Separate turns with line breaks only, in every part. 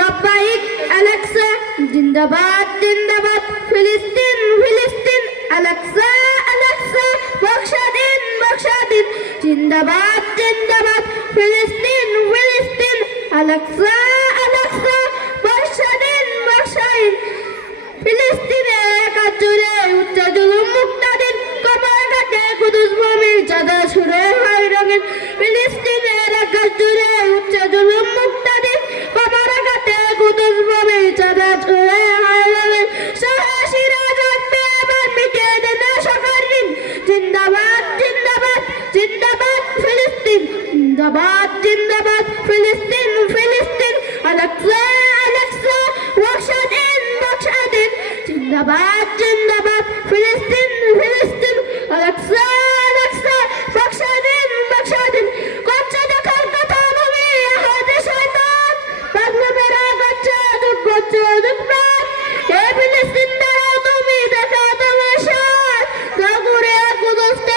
রব্বাইক Alexa, জিন্দাবাদ জিন্দাবাদ, ফিলিস্তিন ফিলিস্তিন, আলেক্সা আলেক্সা বক্সা দিন বক্সা দিন জিন্দাবাদ জিন্দাবাদ, ফিলিস্তিন জিন্দাবাদ জিন্দাবাদ ফিলিস্তিন জিন্দাবাদ জিন্দাবাদ ফিলিস্তিন ফিলিস্তিন আলেক্সা আলেক্সা বক্সাদিন বক্সাদিন জিন্দাবাদ জিন্দাবাদ ফিলিস্তিন ফিলিস্তিন আলেক্সা আলেক্সা বক্সাদিন বক্সাদিন কচ্ছা দেখার কথা তুমি আহাদে শয়তান বাংলা মেরা গচ্ছা দুঃখ গচ্ছা দুঃখ এ ফিলিস্তিন দ্বারা তুমি দেখা তোমার সাথ জাগুরে কুদস থেকে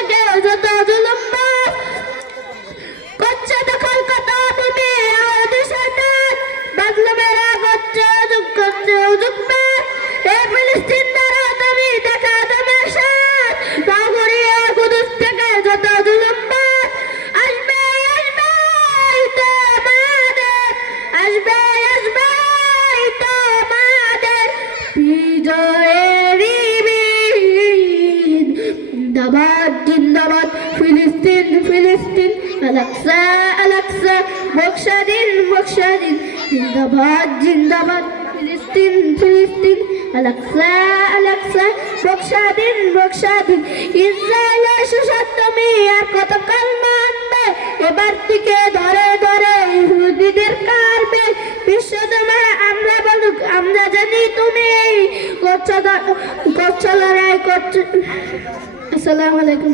জিন্দাবাদ জিন্দাবাদ ফিলিস্তিন ফিলিস্তিন আলাক্সা আলাক্সা বক্সা দিন বক্সা দিন। জিন্দাবাদ জিন্দাবাদ ফিলিস্তিন ফিলিস্তিন। বক্সা দিন বক্সা দিন ইসরায়েলের সুসপ্তমী আর কতকাল মানবে? এবার থেকে ধরে ধরে ইহুদিদের কারবে। বিশ্ব তোমার আমরা বলুক, আমরা জানি তুমি করছ করছ লড়াই করছ আসসালামু আলাইকুম।